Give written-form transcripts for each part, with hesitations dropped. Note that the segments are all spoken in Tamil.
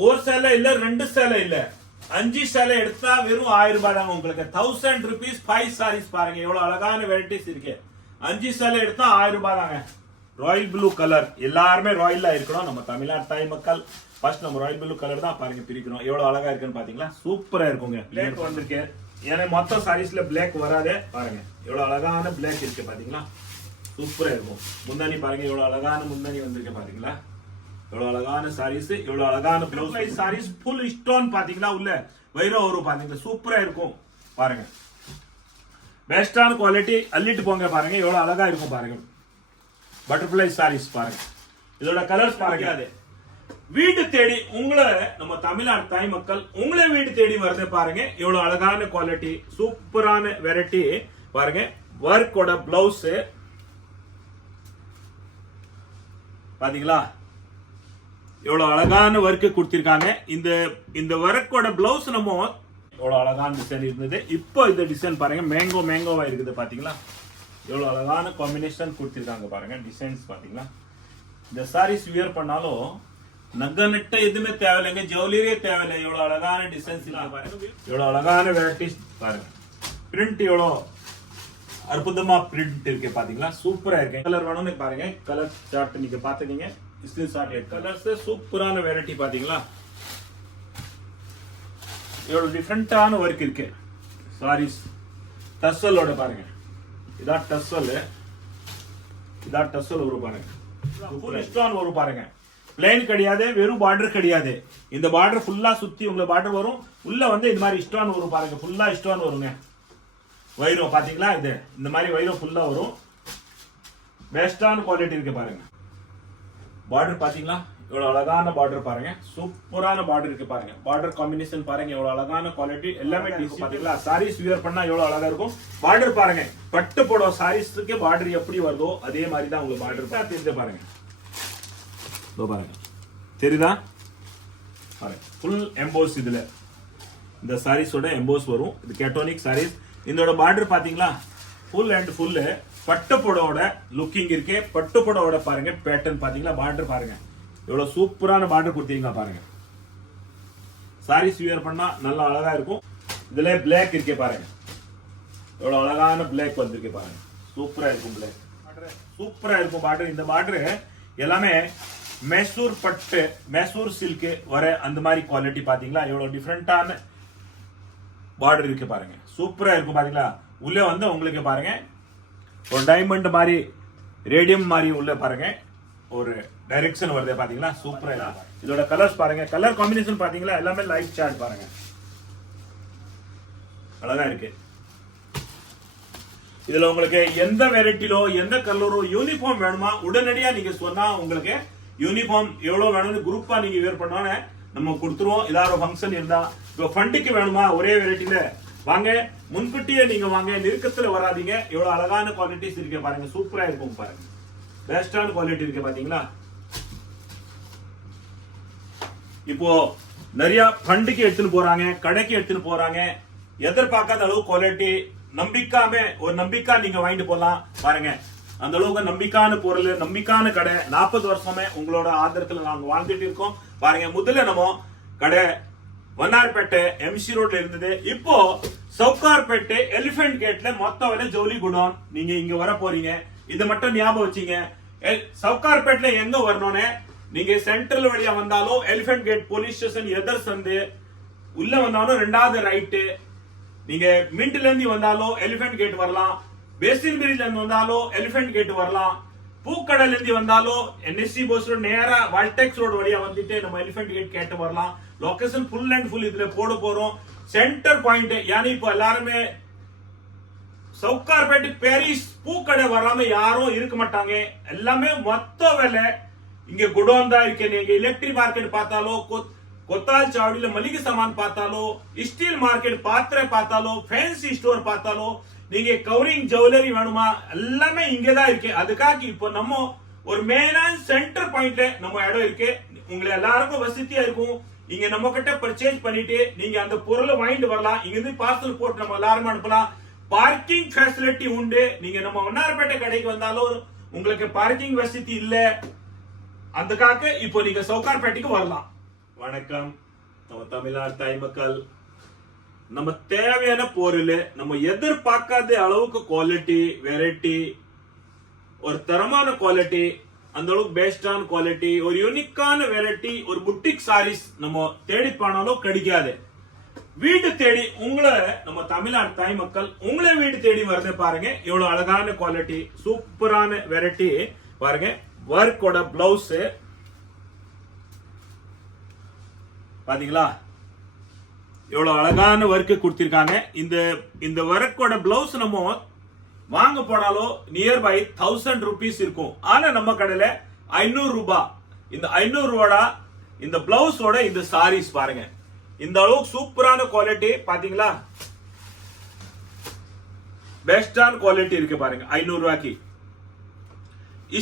ஒரு சேலை இல்ல, ரெண்டு சேலை இல்ல, 5 சேலை எடுத்தா வெறும் 1000 ரூபாய் தாங்க உங்களுக்கு. 1000 rupees 5 sarees பாருங்க, எவ்வளவு அழகான வெரைட்டிஸ் இருக்கு. 5 சேலை எடுத்தா 1000 ரூபாய் தாங்க. ராயல் ப்ளூ கலர், எல்லாருமே ராயலா இருக்கணும். நம்ம தமிழ்நாட்டு தாய் மக்கள் ஃபர்ஸ்ட் நம்ம ராயல் ப்ளூ கலர் தான் பாருங்க பிரிக்கிறோம். எவ்வளவு அழகா இருக்குன்னு பாத்தீங்களா, சூப்பரா இருக்குங்க. பிளாக் வந்திருக்கு, ஏன்னா மொத்த சாரீஸ்ல பிளாக் வராதே. பாருங்க எவ்வளவு அழகான பிளாக் இருக்கு பாத்தீங்களா, சூப்பரா இருக்கும். முந்தானி பாருங்க எவ்வளவு அழகான முந்தானி வந்திருக்கு பாத்தீங்களா, எவ்வளவு அழகான சாரீஸ், எவ்வளவு அழகான பிளவுஸ் சாரீஸ். ஃபுல் ஸ்டோன் பாத்தீங்களா, உள்ள வைரம் வரும் பாத்தீங்களா, சூப்பரா இருக்கும். பாருங்க பெஸ்டான குவாலிட்டி, அள்ளிட்டு போங்க. பாருங்க எவ்வளவு அழகா இருக்கும் பாருங்க. பட்டர்ஃபிளை சாரீஸ் பாருங்க, இதோட கலர்ஸ் பாருங்க. வீடு தேடி உங்களை நம்ம தமிழ்நாடு தாய் மக்கள் உங்களை வீடு தேடி வருது பாருங்க, எவ்வளவு அழகான குவாலிட்டி, சூப்பரான வெரைட்டி பாருங்க. ஒர்க்கோட பிளவுஸ் பாத்தீங்களா, எவ்வளவு அழகான ஒர்க் கொடுத்திருக்காங்க. இந்த ஒர்க்கோட பிளவுஸ் நம்ம எவ்வளவு அழகான டிசைன் இருந்தது. இப்போ இந்த டிசைன் பாருங்க, மேங்கோவா இருக்குது பாத்தீங்களா, எவ்வளவு அழகான காம்பினேஷன் கொடுத்திருக்காங்க பாருங்க. டிசைன்ஸ் பாத்தீங்களா, இந்த சாரீஸ் வியர் பண்ணாலும் நகை நட்ட எதுவுமே தேவையில்லைங்க, ஜவுளியே தேவையில்லை. எவ்வளவு அழகான டிசைன்ஸ் பாருங்க, எவ்வளவு அழகான வெரைட்டிஸ் பாருங்க. பிரிண்ட் எவ்வளவு அற்புதமா பிரிண்ட் இருக்கு பாத்தீங்களா, சூப்பரா இருக்கு. கலர் வேணும்னு பாருங்க, கலர் சார்ட் நீங்க பாத்துக்கீங்க. கலர்ஸ் சூப்பரான வெரைட்டி பாத்தீங்களா, எவ்வளவு டிஃபரெண்டான ஒர்க் இருக்கு. சாரீஸ் டசலோட பாருங்க, இதான் டசல் வரும் பாருங்க. ஃபுல் ஸ்டோன் வரும் பாருங்க, பிளேன் கிடையாது, வெறும் பார்டர் கிடையாது. இந்த பார்டர் ஃபுல்லா சுத்தி உங்களுக்கு பார்டர் வரும். உள்ள வந்து இந்த மாதிரி ஸ்டோன் வரும் பாருங்க, ஃபுல்லா ஸ்டோன் வருங்க. வைரம் பாத்தீங்களா, இது இந்த மாதிரி வைரம் ஃபுல்லா வரும். பெஸ்டான குவாலிட்டி இருக்கு பாருங்க. பார்டர் பாத்தீங்களா, எவ்வளவு அழகான பார்டர் பாருங்க, சூப்பரான பார்டர் இருக்கு பாருங்க. பார்டர் காம்பினேஷன் பாருங்க, எவ்வளவு அழகான குவாலிட்டி. எல்லாமே பாத்தீங்களா, சாரீஸ் வியர் பண்ணா எவ்வளவு அழகா இருக்கும். பார்டர் பாருங்க, பட்டு புடவை சாரீஸ்க்கு பார்டர் எப்படி வருதோ அதே மாதிரி தான் உங்களுக்கு பார்டர் தெரிஞ்சு பாருங்க. பாருங்க தெரியுதா, பாருங்க ஃபுல் எம்போஸ். இதுல இந்த சாரீஸோட எம்போஸ் வரும். இது கேட்டோனிக் சாரீஸ். இதோட பார்டர் பாத்தீங்களா, ஃபுல் அண்ட் ஃபுல் பட்டு புடவோட லுக்கிங் இருக்கு. பட்டு புடவோட பாருங்க பேட்டர்ன் பாத்தீங்களா, பார்டர் பாருங்க எவ்வளவு சூப்பரான பார்டர் கொடுத்தீங்களா பாருங்க. சாரீஸ் வியர் பண்ணா நல்லா அழகா இருக்கும். இதுல பிளாக் இருக்கே பாருங்க, எவ்வளவு அழகான பிளாக் வந்திருக்கு பாருங்க, சூப்பரா இருக்கும். பிளாக் சூப்பரா இருக்கும் பார்டர். இந்த பார்டர் எல்லாமே மைசூர் பட்டு, மைசூர் சில்க் வர அந்த மாதிரி குவாலிட்டி பாத்தீங்களா, எவ்வளவு டிஃபரெண்டான பார்டர் இருக்கு பாருங்க, சூப்பரா இருக்கும் பாத்தீங்களா. உள்ள வந்து உங்களுக்கு பாருங்க ஒரு டைமண்ட் மாதிரி, ரேடியம் மாதிரி உள்ள பாருங்க ஒரு டைரக்ஷன் வருது பாத்தீங்களா, சூப்பரா இருக்கு. இதோட கலர்ஸ் பாருங்க, கலர் காம்பினேஷன் பாத்தீங்களா, எல்லாமே லைட் சார்ட் பாருங்க, அழகா இருக்கு. இதுல உங்களுக்கு எந்த வெரைட்டிலோ எந்த கலரோ யூனிஃபார்ம் வேணுமா உடனடியா நீங்க சொன்னா உங்களுக்கு யூனிஃபார்ம் எவ்வளவு வேணும்னு குரூப்பா நீங்க வேர் பண்ணோன்னு நம்ம கொடுத்துருவோம். ஏதாவது ஃபங்க்ஷன் இருந்தா, இப்போ ஃபண்டுக்கு வேணுமா ஒரே வெரைட்டில வாங்க, முன்கூட்டியே நீங்க வாங்க, நெருக்கத்துல வராதீங்க. எவ்வளவு அழகான குவாலிட்டிஸ் இருக்கு பாருங்க, சூப்பரா இருக்கும் பாருங்க. பெஸ்டான குவாலிட்டி இருக்கு பாத்தீங்களா. இப்போ நிறைய ஃபண்டுக்கு எடுத்துன்னு போறாங்க, கடைக்கு எடுத்துன்னு போறாங்க. எதிர்பார்க்காத அளவு குவாலிட்டி, நம்பிக்காம ஒரு நம்பிக்கா நீங்க வாங்கிட்டு போலாம் பாருங்க. அந்த அளவுக்கு நம்பிக்கான பொருள், நம்பிக்கான கடை. 40 வருஷமே உங்களோட ஆதரத்துல நாங்க வாழ்ந்துட்டு இருக்கோம் பாருங்க. முதல்ல நம்ம கடை வண்ணார்பேட்டை எம்சி ரோட்ல இருந்தது, இப்போ சவுகார்பேட்டை எலிபென்ட் கேட்ல மொத்த விலை ஜவுளி குடோன். நீங்க இங்க வர போறீங்க, இதை மட்டும் ஞாபகம் வச்சீங்க. சவுகார்பேட்ல எங்க வரணும்னு நீங்க சென்ட்ரல் வழியா வந்தாலும் எலிபென்ட் கேட் போலீஸ் ஸ்டேஷன் எதிர் சந்து உள்ள வந்தாலும் 2வது ரைட்டு. நீங்க மின்ட்ல இருந்து வந்தாலும் எலிபென்ட் கேட் வரலாம். பேசின் பிரிட்ஜ்ல இருந்து வந்தாலும் எலிபென்ட் கேட் வரலாம். பூக்கடல இருந்து வந்தாலும் என்எஸ்சி பஸ் ரோட் நேரா வால்டெக்ஸ் ரோடு வழியா வந்துட்டு நம்ம எலிபென்ட் கேட் கேட்டு வரலாம். லொகேஷன் ஃபுல் அண்ட் ஃபுல் இதுல போட போறோம். சென்டர் பாயிண்ட், யானி இப்போ எல்லாருமே சவுகார்பேட்டை பாரிஸ் பூக்கடை வராம யாரும் இருக்க மாட்டாங்க. எல்லாமே மொத்த விலை இங்க குடோன் தான் இருக்கு. நீங்க எலக்ட்ரிக் மார்க்கெட் பார்த்தாலோ, கொத்தால் சாவடியில மளிகை சாமான் பார்த்தாலோ, ஸ்டீல் மார்க்கெட் பாத்திரை பார்த்தாலோ, ஃபேன்சி ஸ்டோர் பார்த்தாலோ, நீங்க கவரிங் ஜுவல்லரி வேணுமா எல்லாமே இங்கதான் இருக்கு. அதுக்காக இப்போ நம்ம ஒரு மெயினான சென்டர் பாயிண்ட்ல நம்ம இடம் இருக்கு. உங்களை எல்லாருக்கும் வசதியா இருக்கும். இங்க நம்ம கிட்ட பர்ச்சேஸ் பண்ணிட்டு நீங்க அந்த பொருளை வாங்கிட்டு வரலாம். இங்க இருந்து பார்சல் போட்டு நம்ம எல்லாரும் அனுப்பலாம். பார்க்கிங் ஃபெசிலிட்டி உண்டு. நீங்க நம்ம வண்ணாரப்பேட்டை கடைக்கு வந்தாலும் உங்களுக்கு பார்க்கிங் வசதி இல்ல, அதுக்காக இப்போ நீங்க சவுகார்பேட்டைக்கு வரலாம். வணக்கம். நம்ம தமிழ்நாடு தாய் மக்கள், நம்ம தேவையான பொருள், நம்ம எதிர்பார்க்காத அளவுக்கு குவாலிட்டி, வெரைட்டி, ஒரு தரமான குவாலிட்டி, அந்த அளவுக்கு பெஸ்டான குவாலிட்டி, ஒரு யூனிக்கான வெரைட்டி, ஒரு புட்டிக் சாரீஸ் நம்ம தேடி போனாலும் கிடைக்காது. வீடு தேடி உங்களை நம்ம தமிழ்நாடு தாய் மக்கள் உங்களை வீடு தேடி வரதை பாருங்க. இவ்வளவு அழகான குவாலிட்டி, சூப்பரான வெரைட்டி பாருங்க. ஒர்க்கோட பிளவுஸ் பாத்தீங்களா, எவ்வளவு அழகான ஒர்க்கு கொடுத்திருக்காங்க. இந்த ஒர்க்கோட பிளவுஸ் நம்ம வாங்க போனாலும் நியர்பை 1000 rupees இருக்கும். ஆனா நம்ம கடையில 500 ரூபாய். இந்த 500 ரூபாய் இந்த பிளவுஸோட இந்த சாரீஸ் பாருங்க. இந்த அளவுக்கு சூப்பரான குவாலிட்டி பாத்தீங்களா, பெஸ்டான குவாலிட்டி இருக்கு பாருங்க. 500 ரூபாய்க்கு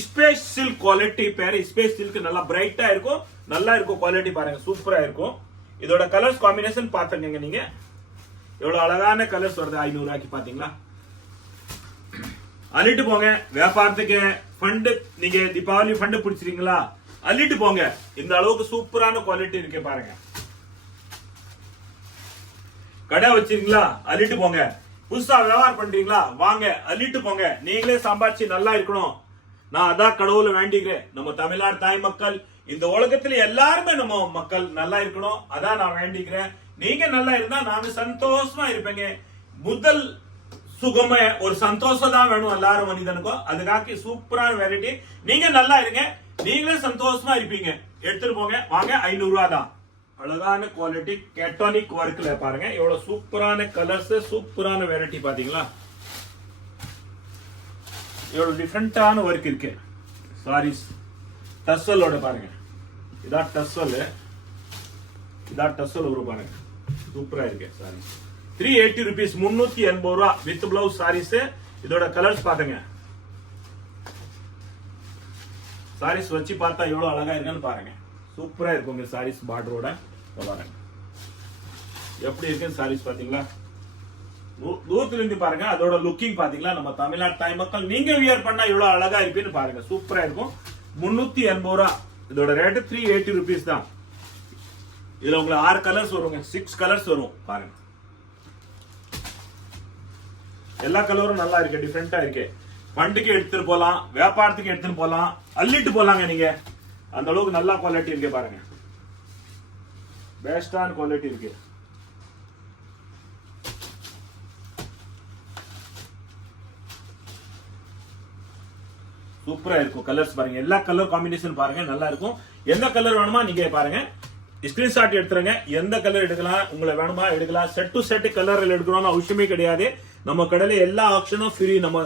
ஸ்பேஸ் சில்க் குவாலிட்டி பேரு. ஸ்பேஸ் சில்க் நல்லா பிரைட்டா இருக்கும், நல்லா இருக்கும் குவாலிட்டி பாருங்க, சூப்பரா இருக்கும். இதோட கலர்ஸ் காம்பினேஷன் பாத்துங்க நீங்க, எவ்வளவு அழகான கலர்ஸ் வருது 500 ரூபாய்க்கு பாத்தீங்களா. அள்ளிட்டு போங்க வியாபாரத்துக்கு. ஃபண்டு நீங்க தீபாவளி ஃபண்டு பிடிச்சிருக்கீங்களா, அள்ளிட்டு போங்க. இந்த அளவுக்கு சூப்பரான குவாலிட்டி இருக்கு பாருங்க. கடை வச்சிருக்கீங்களா, அள்ளிட்டு போங்க. புதுசா வியாபாரம் பண்றீங்களா, வாங்க அள்ளிட்டு போங்க. நீங்களே சம்பாதிச்சு நல்லா இருக்கணும். நான் அதான் கடவுளை வேண்டிக்கிறேன். நம்ம தமிழ்நாடு தாய் மக்கள், இந்த உலகத்துல எல்லாருமே நம்ம மக்கள் நல்லா இருக்கணும். அதான் நான் வேண்டிக்கிறேன். நீங்க நல்லா இருந்தா நாங்க சந்தோஷமா இருப்பேங்க. முதல் சுகமே ஒரு சந்தோஷம் தான் வேணும் எல்லாரும் மனிதனுக்கும். அதுக்காக சூப்பரான வெரைட்டி. நீங்க நல்லா இருங்க, நீங்களே சந்தோஷமா இருப்பீங்க. எடுத்துட்டு போங்க, வாங்க. 500 ரூபாய் தான். அழகான குவாலிட்டி கேட்டானிக் ஒர்க்ல பாருங்க. எவ்வளவு சூப்பரான கலர்ஸ், சூப்பரான வெரைட்டி பாத்தீங்களா. எவ்வளவு டிஃபரெண்டான ஒர்க் இருக்கு. சாரீஸ் டசலோட பாருங்க. இதான் டசல், இதான் டசல் வரும் பாருங்க. சூப்பரா இருக்கு சாரீஸ். 380 rupees, 380 ரூபாய் வித் பிளவுஸ் சாரீஸ். இதோட கலர்ஸ் பாருங்க. சாரீஸ் வச்சு பார்த்தா எவ்வளவு அழகா இருக்குன்னு பாருங்க. சூப்பரா இருக்குங்க சாரீஸ். பார்டரோட பாருங்க எப்படி இருக்கு சாரீஸ் பாத்தீங்களா. தூரத்துல இருந்து பாருங்க, அதோட லுக்கிங் பாத்தீங்களா. நம்ம தமிழ்நாடு தாய் மக்கள் நீங்க வியர் பண்ணா எவ்வளவு அழகா இருப்பீன்னு பாருங்க. சூப்பரா இருக்கும். 380 ரூபாய். இதோட ரேட் 380 rupees தான். இதுல உங்களுக்கு 6 கலர்ஸ் வருங்க, 6 கலர்ஸ் வரும் பாருங்க. எல்லா கலரும் நல்லா இருக்கு, டிஃபரெண்டா இருக்கு. பண்டுக்கு எடுத்துட்டு போலாம், வியாபாரத்துக்கு எடுத்துட்டு போலாம், அள்ளிட்டு போலாங்க நீங்க. அந்த அளவுக்கு நல்லா குவாலிட்டி இருக்கு பாருங்க. பெஸ்டான குவாலிட்டி இருக்கு. சூப்பரா இருக்கும். கலர்ஸ் பாருங்க, எல்லா கலர் காம்பினேஷன் பாருங்க, நல்லா இருக்கும். எந்த கலர் வேணுமா நீங்க பாருங்க, ஸ்கிரீன்ஷாட் எடுத்துருங்க. எந்த கலர் எடுக்கலாம், உங்களை வேணுமா எடுக்கலாம். செட் டு செட் கலர் எடுக்கணும்னு அவசியமே கிடையாது. நம்ம கடையில எல்லா ஆப்ஷனும் ஃப்ரீ. நம்ம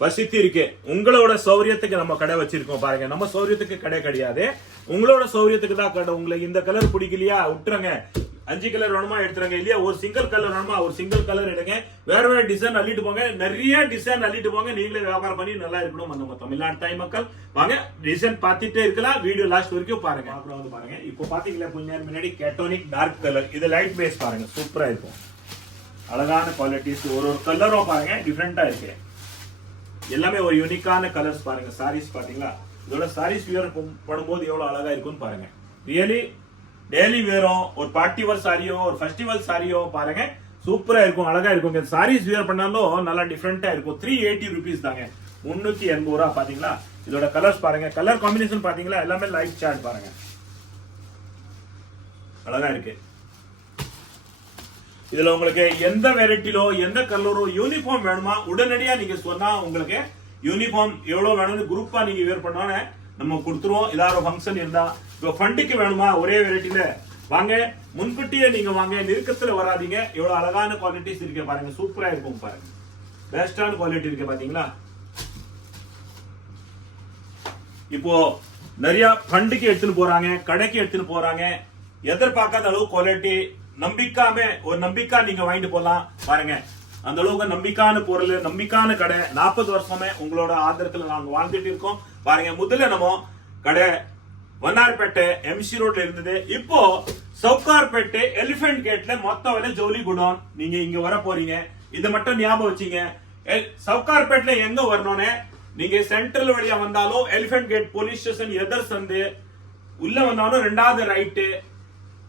வசதி இருக்கு. உங்களோட சௌரியத்துக்கு நம்ம கடை வச்சிருக்கோம் பாருங்க. நம்ம சௌரியத்துக்கு கடை கிடையாது, உங்களோட சௌரியத்துக்கு தான் கடை. உங்களுக்கு இந்த கலர் பிடிக்கலையா விட்டுருங்க. 5 கலர் வேணுமா எடுத்துருங்க. இல்லையா ஒரு சிங்கிள் கலர் வேணுமா ஒரு சிங்கிள் கலர் எடுங்க. வேற வேற டிசைன் அள்ளிட்டு போங்க, நிறைய டிசைன் அள்ளிட்டு போங்க. நீங்களே வியாபாரம் பண்ணி நல்லா இருக்கணும். நம்ம தமிழ்நாடு தாய் மக்கள் வாங்க, டிசைன் பார்த்துட்டே இருக்கலாம். வீடியோ லாஸ்ட் வரைக்கும் பாருங்க. அப்புறம் வந்து பாருங்க, இப்போ பாத்தீங்களா கொஞ்ச நேரம் முன்னாடி கேட்டோனிக் டார்க் கலர். இது லைட் பேஸ் பாருங்க, சூப்பரா இருக்கும். அழகான குவாலிட்டிஸ். ஒரு கலரும் பாருங்க டிஃபரெண்டா இருக்கு. எல்லாமே ஒரு யூனிக்கான கலர்ஸ் பாருங்க. சாரீஸ் பாத்தீங்களா, இதோட சாரீஸ் வியர் பண்ணும்போது எவ்வளவு அழகா இருக்கும்னு பாருங்க. ரியலி டெய்லி வேரும், ஒரு பார்ட்டி வேர் சாரியோ, ஒரு ஃபெஸ்டிவல் சாரியோ பாருங்க, சூப்பரா இருக்கும், அழகா இருக்கும். சாரீஸ் வியர் பண்ணாலும் நல்லா டிஃபரெண்டா இருக்கும். 380 rupees தாங்க, 380 ரூபாய் பாத்தீங்களா. இதோட கலர்ஸ் பாருங்க, கலர் காம்பினேஷன் பாத்தீங்களா, எல்லாமே லைட் சார்ட் பாருங்க, அழகா இருக்கு. இதுல உங்களுக்கு எந்த வெரைட்டிலோ எந்த கலரோ யூனிஃபார்ம் வேணுமா உடனடியா நீங்க சொன்னா உங்களுக்கு யூனிஃபார்ம் எவ்வளவு வேணும்னு குரூப்பா நீங்க வேர் பண்ணோன்னு நம்ம கொடுத்துருவோம். ஏதாவது ஃபங்க்ஷன் இருந்தா. இப்போ ஃபண்டுக்கு வேணுமா ஒரே வெரைட்டில வாங்க, முன்கூட்டியே நீங்க வாங்க, நெருக்கத்துல வராதீங்க. எவ்வளவு அழகான குவாலிட்டிஸ் இருக்கு பாருங்க, சூப்பரா இருக்கும் பாருங்க. பெஸ்டான குவாலிட்டி இருக்கு பாத்தீங்களா. இப்போ நிறைய ஃபண்டுக்கு எடுத்துன்னு போறாங்க, கடைக்கு எடுத்துன்னு போறாங்க. எதிர்பார்க்காத அளவு குவாலிட்டி, நம்பிக்காம ஒரு நம்பிக்கை நீங்க வாங்கிட்டு போலாம் பாருங்க. அந்த அளவுக்கு நம்பிக்கான பொருள், நம்பிக்கான கடை. 40 வருஷமே உங்களோட ஆதரத்துல நாங்க வாழ்ந்துட்டு இருக்கோம் பாருங்க. முதல்ல நம்ம கடை வண்ணார்பேட்டை எம்சி ரோட்ல இருந்தது. இப்போ சவுகார்பேட்டை எலிபென்ட் கேட்ல மொத்த விலை ஜவுளி குடோன். நீங்க இங்க வர போறீங்க, இதை மட்டும் ஞாபகம் வச்சீங்க. சவுகார்பேட்ல எங்க வரணும்னு நீங்க சென்ட்ரல் வழியா வந்தாலும் எலிபென்ட் கேட் போலீஸ் ஸ்டேஷன் எதிர் சந்து உள்ள வந்தாலும் 2வது ரைட்டு,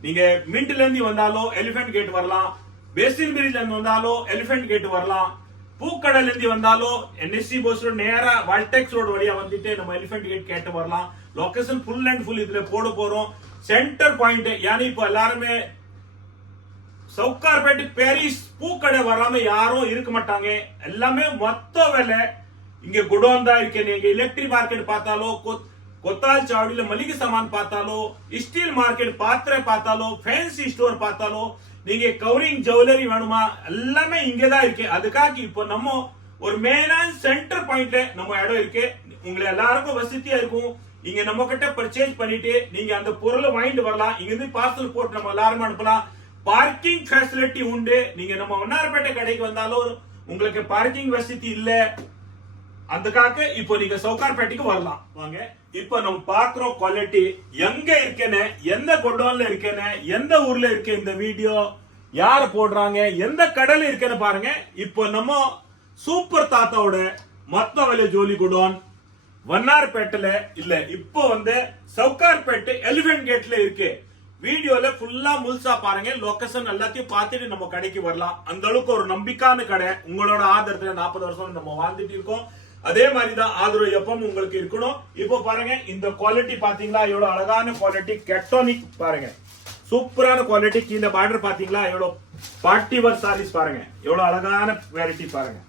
நீங்க மின்ட்ல இருந்து வந்தாலும் எலிபென்ட் கேட் வரலாம், பேசின் பிரிட்ஜ்ல இருந்து வந்தாலும் எலிபென்ட் கேட் வரலாம், பூக்கடல இருந்து வந்தாலும் என்எஸ்சி பஸ் ரோட் நேரா வால்டெக்ஸ் ரோடு வழியா வந்துட்டு நம்ம எலிபென்ட் கேட் கேட்டு வரலாம். லொகேஷன் ஃபுல் அண்ட் ஃபுல் இதுல போட போறோம். சென்டர் பாயிண்ட் யானி இப்ப எல்லாருமே சவுக்கார்பேட் பாரிஸ் பூக்கடை வராம யாரும் இருக்க மாட்டாங்க. எல்லாமே மொத்த விலை இங்க குடோன் தான் இருக்கு. நீங்க எலக்ட்ரிக் மார்க்கெட் பார்த்தாலோ, கொத்தால் சாவடியில மளிகை சாமான் பார்த்தாலோ, ஸ்டீல் மார்க்கெட் பாத்திரை பார்த்தாலோ, ஃபேன்சி ஸ்டோர் பார்த்தாலோ, நீங்க கவரிங் ஜுவல்லரி வேணுமா எல்லாமே இங்கதான் இருக்கு. அதுக்காக இப்போ நம்ம ஒரு மெயினான சென்டர் பாயிண்ட்ல நம்ம இடம் இருக்கு. உங்களை எல்லாருக்கும் வசதியா இருக்கும். இங்க நம்ம கிட்ட பர்ச்சேஸ் பண்ணிட்டு நீங்க அந்த பொருளை வாங்கிட்டு வரலாம். இங்க இருந்து பார்சல் போட்டு நம்ம எல்லாரும் அனுப்பலாம். பார்க்கிங் ஃபெசிலிட்டி உண்டு. நீங்க நம்ம வண்ணாரப்பேட்டை கடைக்கு வந்தாலும் உங்களுக்கு பார்க்கிங் வசதி இல்ல, அதுக்காக இப்போ நீங்க சவுகார்பேட்டைக்கு வரலாம். வாங்க இப்போ நம்ம பாக்குறோம் குவாலிட்டி எங்க இருக்கேன்னு, எந்த குடோன்ல இருக்கேன்னு, எந்த ஊர்ல இருக்கு, இந்த வீடியோ யார் போடுறாங்க, எந்த கடையில இருக்கேன்னு பாருங்க. இப்போ நம்ம சூப்பர் தாத்தாவோட மொத்த விலை ஜோலி குடோன் வண்ணார்பேட்டையில இல்ல, இப்போ வந்து சவுகார்பேட்டை எலிபென்ட் கேட்ல இருக்கு. வீடியோல ஃபுல்லா முழுசா பாருங்க. லொகேஷன் எல்லாத்தையும் பார்த்துட்டு நம்ம கடைக்கு வரலாம். அந்த அளவுக்கு ஒரு நம்பிக்கையான கடை. உங்களோட ஆதரத்துல 40 வருஷம் நம்ம வாழ்ந்துட்டு இருக்கோம். அதே மாதிரிதான் ஆதரவு எப்பவும் உங்களுக்கு இருக்கணும். இப்போ பாருங்க இந்த குவாலிட்டி பாத்தீங்களா, எவ்வளவு அழகான குவாலிட்டி. கெட்டோனிக் பாருங்க, சூப்பரான குவாலிட்டி. கீழே பார்டர் பாத்தீங்களா, எவ்வளவு பார்ட்டிவர் சாரீஸ் பாருங்க, எவ்வளவு அழகான குவாலிட்டி பாருங்க.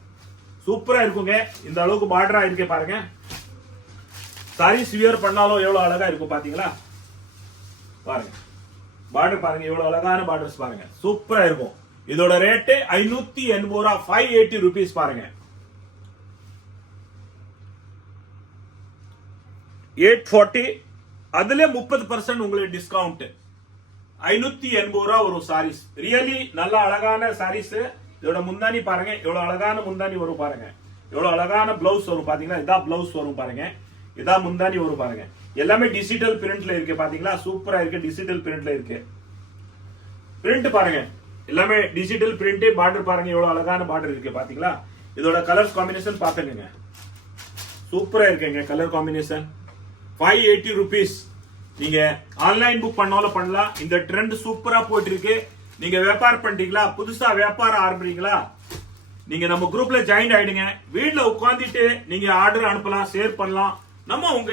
சூப்பரா இருக்குங்க. இந்த அளவுக்கு பார்டரா இருக்கே பாருங்க. சாரீஸ் வியர் பண்ணாலும் எவ்வளவு அழகா இருக்கும் பாத்தீங்களா. பாருங்க பார்டர் பாருங்க, எவ்வளவு அழகான பார்டர்ஸ் பாருங்க, சூப்பரா இருக்கும். இதோட ரேட்டு 580 ரூபா, 580 rupees பாருங்க. 840 அதுல 30% உங்களுக்கு டிஸ்கவுண்ட். 580 ரூபா ஒரு சாரீஸ். ரியலி நல்ல அழகான சாரீஸ். இதோட முந்தானி பாருங்க, எவ்வளவு அழகான முந்தானி வரும் பாருங்க. எவ்வளவு அழகான பிளவுஸ் வரும் பாத்தீங்களா. இதான் பிளவுஸ் வரும் பாருங்க, இதான் முந்தானி வரும் பாருங்க. எல்லாமே டிஜிட்டல் பிரிண்ட்ல இருக்கு பாத்தீங்களா. சூப்பரா இருக்கு, டிஜிட்டல் பிரிண்ட்ல இருக்கு. பிரிண்ட் பாருங்க, எல்லாமே டிஜிட்டல் பிரிண்ட். பார்டர் பாருங்க, எவ்வளவு அழகான பார்டர் இருக்கு பாத்தீங்களா. இதோட கலர்ஸ் காம்பினேஷன் பாத்துங்க, சூப்பரா இருக்குங்க கலர் காம்பினேஷன். 580 rupees. நீங்க ஆன்லைன் புக் பண்ணாலும் பண்ணலாம். இந்த ட்ரெண்ட் சூப்பரா போயிட்டு இருக்கு. நீங்க வியாபாரம் பண்றீங்களா, புதுசா வியாபாரம் ஆரம்பிக்கிறீங்களா, நீங்க நம்ம குரூப்ல ஜாயின் ஆயிடுங்க. வீட்டுல உட்காந்துட்டு நீங்க ஆர்டர் அனுப்பலாம், ஷேர் பண்ணலாம். நம்ம உங்க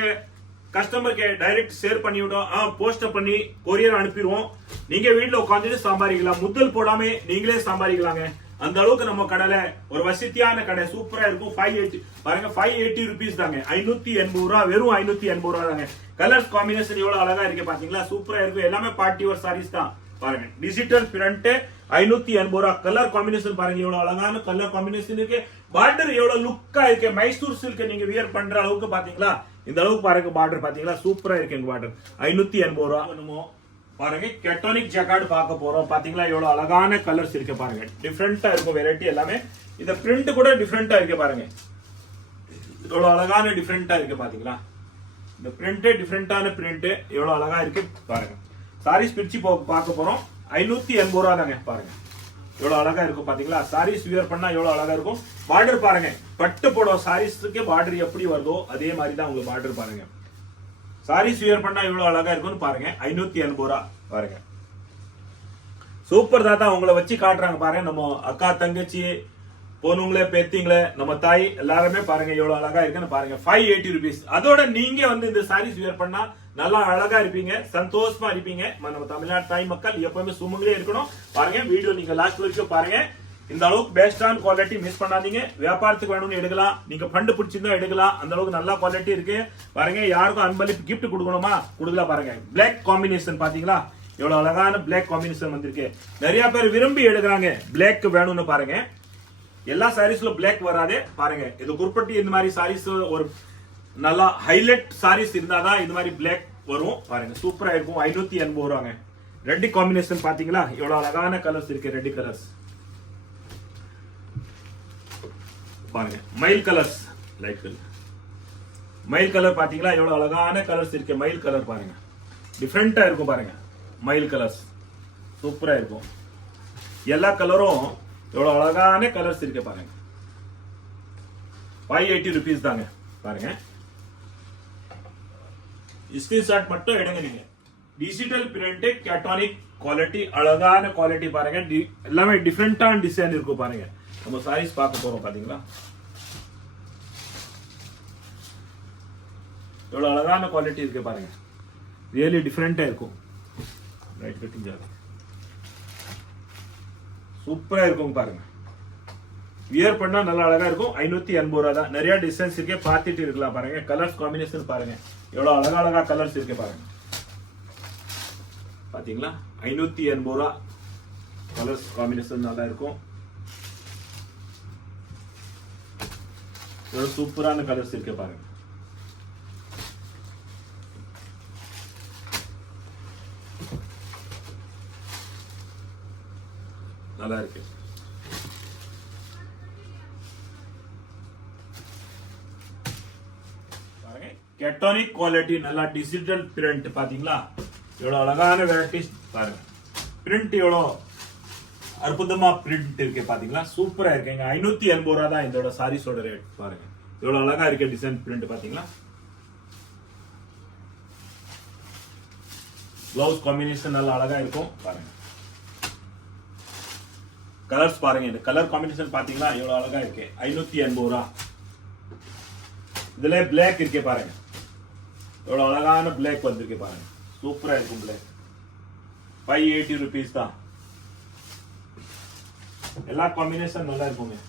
கஸ்டமருக்கு டைரக்ட் ஷேர் பண்ணி விடும், போஸ்ட் பண்ணி கொரியர் அனுப்பிடுவோம். நீங்க வீட்டுல உட்காந்துட்டு சம்பாதிக்கலாம். முதல் போடாம நீங்களே சம்பாதிக்கலாங்க. அந்த அளவுக்கு நம்ம கடையில ஒரு வசதியான கடை, சூப்பரா இருக்கும். 580 பாருங்க, 580 rupees தாங்க. 580 ரூபா, வெறும் 580 ரூபா தாங்க. கலர்ஸ் காம்பினேஷன் எவ்வளவு அழகா இருக்கு பாத்தீங்களா, சூப்பரா இருக்கு. எல்லாமே பார்ட்டி வேர் சாரீஸ் தான் பாருங்க. டிஜிட்டல் பிரிண்ட் 580 ரூபா. கலர் காம்பினேஷன் பாருங்க, எவ்வளவு அழகான கலர் காம்பினேஷன் இருக்கு. பார்டர் எவ்வளவு லுக்கா இருக்கு. மைசூர் சில்க் நீங்க வியர் பண்ற அளவுக்கு பாத்தீங்களா. இந்த அளவுக்கு பாருங்க பார்டர் பாத்தீங்களா, சூப்பரா இருக்கு எங்க பார்டர். 580 ரூபா. என்னமோ பாருங்க கெட்டோனிக் ஜக்கார்டு பார்க்க போறோம் பாத்தீங்களா. எவ்வளவு அழகான கலர்ஸ் இருக்கு பாருங்க, டிஃபரெண்டா இருக்கும் வெரைட்டி எல்லாமே. இந்த பிரிண்ட் கூட டிஃபரெண்டா இருக்கு பாருங்க, எவ்வளவு அழகான டிஃபரெண்டா இருக்கு பாத்தீங்களா. இந்த பிரிண்ட் டிஃபரெண்டான பிரிண்ட், எவ்வளவு அழகா இருக்கு பாருங்க. சாரீஸ் பிரிச்சு பார்க்க போறோம். 580 ரூபா தாங்க. பாருங்க எவ்வளவு அழகா இருக்கும் பாத்தீங்களா. சாரீஸ் வியர் பண்ணா எவ்வளவு அழகா இருக்கும். பார்டர் பாருங்க, பட்டு போட சாரீஸ்க்கு பார்டர் எப்படி வருதோ அதே மாதிரி தான் உங்களுக்கு பார்டர் பாருங்க. சாரீஸ் வியர் பண்ணா எவ்வளவு அழகா இருக்கும்னு பாருங்க. 580 ரூபா பாருங்க. சூப்பர் தாத்தா உங்களை வச்சு காட்டுறாங்க பாருங்க. நம்ம அக்கா தங்கச்சி பொண்ணுங்களே பேத்திங்களே நம்ம தாய் எல்லாருமே பாருங்க எவ்வளவு அழகா இருக்குன்னு பாருங்க. 580 rupees. அதோட நீங்க வந்து இந்த சாரீஸ் வியர் பண்ணா நல்லா அழகா இருப்பீங்க, சந்தோஷமா இருப்பீங்க. நம்ம தமிழ்நாடு தாய் மக்கள் எப்பவுமே சுமங்களே இருக்கணும். பாருங்க வீடியோ நீங்க லாஸ்ட் வரைக்கும் பாருங்க. இந்த அளவுக்கு பெஸ்டான குவாலிட்டி மிஸ் பண்ணாதீங்க. வியாபாரத்துக்கு வேணும்னு எடுக்கலாம், நீங்க ஃபண்ட் பிடிச்சிருந்தா எடுக்கலாம். அந்த அளவுக்கு நல்ல குவாலிட்டி இருக்கு பாருங்க. யாருக்கும் அன்பளிப்பு கிஃப்ட் கொடுக்கணுமா கொடுக்கலாம் பாருங்க. பிளாக் காம்பினேஷன் பாத்தீங்களா, எவ்வளவு அழகான பிளாக் காம்பினேஷன் வந்திருக்கு. நிறைய பேர் விரும்பி எடுக்கிறாங்க பிளாக் வேணும்னு பாருங்க. எல்லா சாரீஸ்ல பிளாக் வராதே பாருங்க. இது குறிப்பிட்டு இந்த மாதிரி சாரீஸ் ஒரு நல்லா ஹைலைட் சாரீஸ் இருந்தாதான் இந்த மாதிரி பிளாக் வரும் பாருங்க. சூப்பரா இருக்கும். 580 ரூபாங்க. ரெட் காம்பினேஷன் பாத்தீங்களா, எவ்வளவு அழகான கலர்ஸ் இருக்கு. ரெட் கலர்ஸ் பாருங்க. மயில் கலர்ஸ், லைட் கலர் மயில் கலர் பாத்தீங்களா, எவ்வளவு அழகான கலர்ஸ் இருக்கு. மயில் கலர் பாருங்க, டிஃபரெண்டா இருக்கும் பாருங்க. மயில் கலர்ஸ் சூப்பரா இருக்கும். எல்லா கலரும் எவ்வளவு அழகான கலர்ஸ் இருக்கு பாருங்க. 580 rupees தாங்க பாருங்க. ஸ்கிரீன்ஷாட் மட்டும் எடுங்க நீங்க. டிஜிட்டல் பிரிண்ட் கேட்டானிக் குவாலிட்டி, அழகான குவாலிட்டி பாருங்க. எல்லாமே டிஃப்ரெண்டான டிசைன் இருக்கும் பாருங்க. நம்ம சாரீஸ் பார்க்க போறோம் பாத்தீங்களா, எவ்வளவு அழகான குவாலிட்டி இருக்கு பாருங்க. ரியலி டிஃப்ரெண்டா இருக்கும். ரைட் கட்டிங் ஜாப் சூப்பரா இருக்கும் பாருங்க. வியர் பண்ணா நல்லா அழகா இருக்கும். 580 ரூபா தான். நிறைய டிசைன்ஸ் இருக்கு, பார்த்துட்டு இருக்கலாம் பாருங்க. கலர்ஸ் காம்பினேஷன் பாருங்க, எவ்வளவு அழகா கலர்ஸ் இருக்கு பாருங்க. பாத்தீங்களா, 580 ரூபா. கலர்ஸ் காம்பினேஷன் நல்லா இருக்கும். சூப்பரான கலர்ஸ் இருக்கு பாருங்க. நல்லா இருக்கு. பாருங்க, கேட்டோனிக் குவாலிட்டி, நல்லா டிஜிட்டல் பிரிண்ட். பாத்தீங்களா, எவ்வளவு அழகான வெரைட்டிஸ் பாருங்க. பிரிண்ட் எவ்வளவு அற்புதமா பிரிண்ட் இருக்கு பாத்தீங்களா, சூப்பரா இருக்குங்க. 580 ரூபா தான் இதோட சாரீஸோட ரேட். பாருங்க எவ்வளவு அழகா இருக்கு டிசைன் பிரிண்ட். பாத்தீங்களா, பிளவுஸ் காம்பினேஷன் நல்லா அழகா இருக்கும் பாருங்க. கலர்ஸ் பாருங்க, இந்த கலர் காம்பினேஷன் பாத்தீங்களா எவ்வளவு அழகா இருக்கு. 580 ரூபா. இதுல பிளாக் இருக்கே பாருங்க, எவ்வளவு அழகான பிளாக் வந்திருக்கு பாருங்க. சூப்பரா இருக்கும் பிளாக். 580 rupees தான். எல்லா காம்பினேஷன் நல்லா இருக்குங்க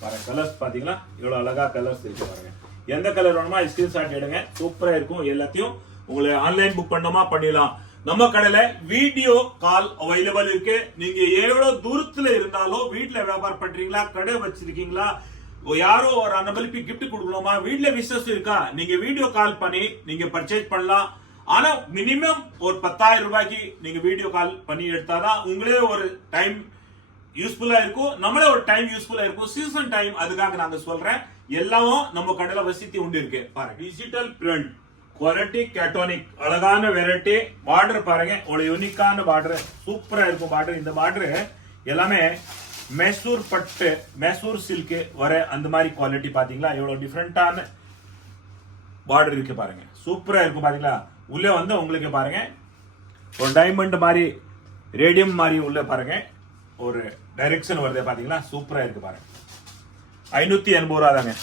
பாருங்க. கலர்ஸ் பாத்தீங்களா எவ்வளவு அழகா கலர்ஸ் இருக்கு பாருங்க. எந்த கலர் வேணுமா ஸ்கிரீன்ஷாட் எடுங்க, சூப்பரா இருக்கும். எல்லாத்தையும் உங்களை ஆன்லைன் புக் பண்ணணுமா பண்ணிடலாம். நம்ம கடையில வீடியோ கால் அவைலபிள் இருக்கு. நீங்க எவ்வளவு தூரத்துல இருந்தாலும், வீட்டுல வியாபாரம் பண்றீங்களா, கடை வச்சிருக்கீங்களா, யாரோ ஒரு அன்பளிப்பு கிஃப்ட் கொடுக்கணுமா, வீட்டுல விசேஷம் இருக்கா, நீங்க வீடியோ கால் பண்ணி நீங்க பர்ச்சேஸ் பண்ணலாம். ஆனா மினிமம் ஒரு 10,000 ரூபாய்க்கு நீங்க வீடியோ கால் பண்ணி எடுத்தாதான் உங்களே ஒரு டைம் யூஸ்ஃபுல்லா இருக்கும், நம்மளே ஒரு டைம் யூஸ்ஃபுல்லா இருக்கும். சீசன் டைம், அதுக்காக நாங்க சொல்றேன். எல்லாமும் நம்ம கடையில வசதி உண்டு இருக்கு பாருங்க. டிஜிட்டல் பிரிண்ட் குவாலிட்டி, கேட்டோனிக், அழகான வெரைட்டி. பார்டர் பாருங்க, ஒரு யூனிக்கான பார்டர், சூப்பரா இருக்கும் பார்டர். இந்த பார்டர் எல்லாமே மைசூர் பட்டு, மைசூர் சில்க் வர அந்த மாதிரி குவாலிட்டி. பாத்தீங்களா எவ்வளவு டிஃப்ரெண்டான பார்டர் இருக்கு பாருங்க, சூப்பரா இருக்கும். பாத்தீங்களா, உள்ள வந்து உங்களுக்கு பாருங்க ஒரு டைமண்ட் மாதிரி, ரேடியம் மாதிரி உள்ள பாருங்க ஒரு டைரக்ஷன் வருது. பாத்தீங்களா, சூப்பரா இருக்கு பாருங்க. 580 ரூபா தாங்க.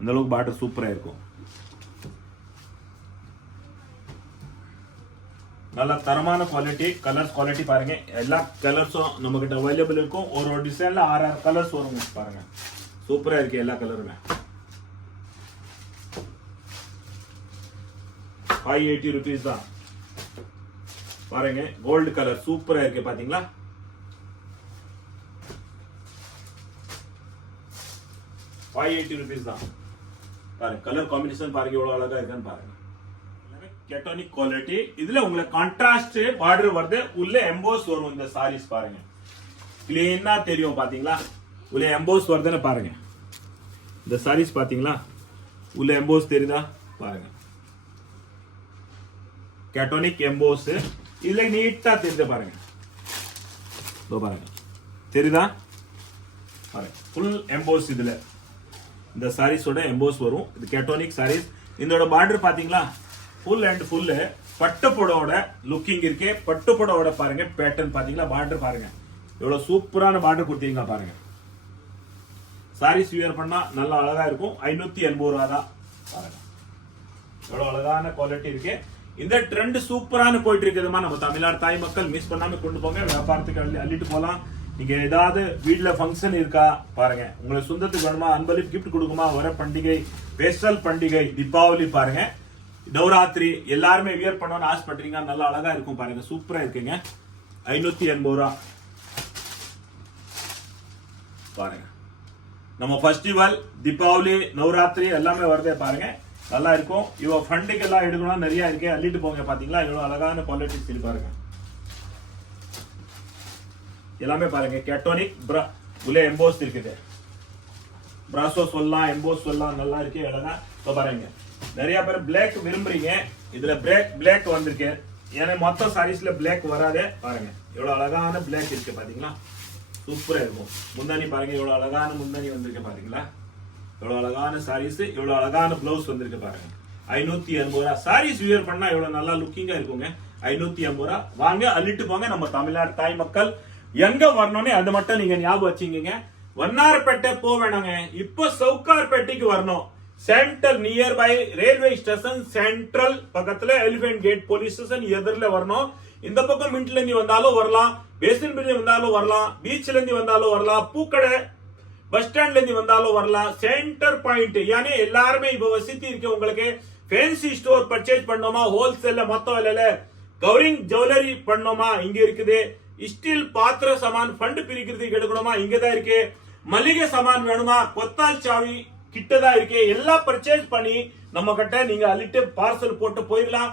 அந்த அளவுக்கு பார்டர் சூப்பரா இருக்கும். நல்ல தரமான குவாலிட்டி. கலர்ஸ் குவாலிட்டி பாருங்க, எல்லா கலர்ஸும் நம்ம கிட்ட அவைலபிள் இருக்கும். ஒரு டிசைன்ல 6 கலர்ஸ் வரும் பாருங்க. சூப்பரா இருக்கு எல்லா கலருமே. 580 rupees தான் பாருங்க. கோல்டு கலர் சூப்பரா இருக்கு பாத்தீங்களா. ₹580 தான் பாருங்க. கலர் காம்பினேஷன் பாருங்க எவ்வளவு அழகா இருக்குன்னு பாருங்க. கேட்டோனிக் குவாலிட்டி. இதுல உங்களுக்கு கான்ட்ராஸ்ட் பார்டர் வருது, உள்ள எம்போஸ் வரும். இந்த சாரீஸ் பாருங்க கிளீனா தெரியும் பாத்தீங்களா, உள்ள எம்போஸ் வருதுன்னு பாருங்க. இந்த சாரீஸ் பாத்தீங்களா, உள்ள எம்போஸ் தெரியுதா பாருங்க. கேட்டோனிக் எம்போஸ் இதுல நீட்டா தெரியுது பாருங்க. பாருங்க தெரியுதா பாருங்க, ஃபுல் எம்போஸ். இதுல இந்த சாரீஸோட எம்போஸ் வரும். இது கேட்டோனிக் சாரீஸ். இதோட பார்டர் பாத்தீங்களா, ஃபுல் அண்ட் ஃபுல் பட்டு புடவோட லுக்கிங் இருக்கு. பட்டு புடவோட பாருங்க பேட்டர்ன் பாத்தீங்களா. பார்டர் பாருங்க எவ்வளவு சூப்பரான பார்டர் கொடுத்தீங்க பாருங்க. சாரீஸ் வியர் பண்ணா நல்லா அழகா இருக்கும். 580 ரூபா தான் பாருங்க. எவ்வளவு அழகான குவாலிட்டி இருக்கு. இந்த ட்ரெண்ட் சூப்பரான போயிட்டு இருக்குதுமா. நம்ம தமிழ்நாடு தாய் மக்கள் மிஸ் பண்ணாம கொண்டு போங்க, வியாபாரத்துக்கு அள்ளிட்டு போலாம். நீங்க ஏதாவது வீட்டுல ஃபங்க்ஷன் இருக்கா பாருங்க, உங்களை சொந்தத்துக்கு வேணுமா, அன்பளிப்பு கிஃப்ட் கொடுக்குமா, வர பண்டிகை, ஸ்பெஷல் பண்டிகை தீபாவளி பாருங்க, நவராத்திரி எல்லாருமே வியர் பண்ணணும்னு ஆசைப்படுறீங்க, நல்லா அழகா இருக்கும் பாருங்க. சூப்பரா இருக்குங்க. 580 ரூபா பாருங்க. நம்ம ஃபெஸ்டிவல், தீபாவளி, நவராத்திரி எல்லாமே வருதே பாருங்க, நல்லா இருக்கும். இவ ஃபண்டுக்கு எல்லாம் எடுக்கணும், நிறைய இருக்கு, அள்ளிட்டு போங்க. பாத்தீங்களா எவ்வளவு அழகான பாலிட்டிக்ஸ் பாருங்க. எல்லாமே பாருங்க கேட்டோனிக் உள்ள எம்போஸ் இருக்குது. பிராசோ சொல்லலாம், எம்போஸ் சொல்லலாம், நல்லா இருக்கு அழகா. பாருங்க நிறைய பேர் பிளாக் விரும்புறீங்க, இதுல பிளாக் வந்திருக்கு. ஏன்னா மொத்த சாரீஸ்ல பிளாக் வராதே பாருங்க. எவ்வளவு அழகான பிளாக் இருக்கு பாத்தீங்களா, சூப்பரா இருக்கும். முந்தானி பாருங்க எவ்வளவு அழகான முந்தானி வந்திருக்கு பாத்தீங்களா. எவ்வளவு அழகான சாரீஸ், எவ்வளவு அழகான பிளவுஸ் வந்திருக்கு பாருங்க. 580 ரூபா. சாரீஸ் வியர் பண்ணா எவ்வளவு நல்லா லுக்கிங்கா இருக்குங்க. 580 ரூபா. வாங்க அள்ளிட்டு போங்க. நம்ம தமிழ்நாடு தாய் மக்கள் எங்க வரணும்னு அது மட்டும் நீங்க ஞாபகம் வச்சுக்கீங்க. வண்ணாரப்பேட்டை போக வேணாங்க, இப்போ சவுகார்பேட்டைக்கு வரணும். Central nearby railway station, central பக்கத்துல எலிபென்ட் கேட் போலீஸ் ஸ்டேஷன் எதிரில வரணும். இந்த பக்கம் மின்ட்ல இருந்து வந்தாலும் வரலாம், பேசன் பிரிட்ஜ் வந்தாலும் வரலாம், பீச்ல இருந்து வந்தாலும் வரலாம், பூக்கடை பஸ் ஸ்டாண்ட்ல இருந்து வந்தாலும் வரலாம். சென்டர் பாயிண்ட் யானே எல்லாருமே இப்ப வசதி இருக்கு. உங்களுக்கு ஃபேன்சி ஸ்டோர் பர்ச்சேஸ் பண்ணோமா, ஹோல்சேல்ல மொத்த விலையில கவரிங் ஜுவல்லரி பண்ணோமா இங்க இருக்குது. ஸ்டீல் பாத்திர சாமான் ஃபண்ட் பிரிக்கிறதுக்கு எடுக்கணுமா இங்கதான் இருக்கு. மளிகை சாமான் வேணுமா, கொத்தால் சாவி கிட்டதான் இருக்கு. எல்லாம் பர்ச்சேஸ் பண்ணி நம்ம கிட்ட நீங்க அள்ளிட்டு பார்சல் போட்டு போயிடலாம்.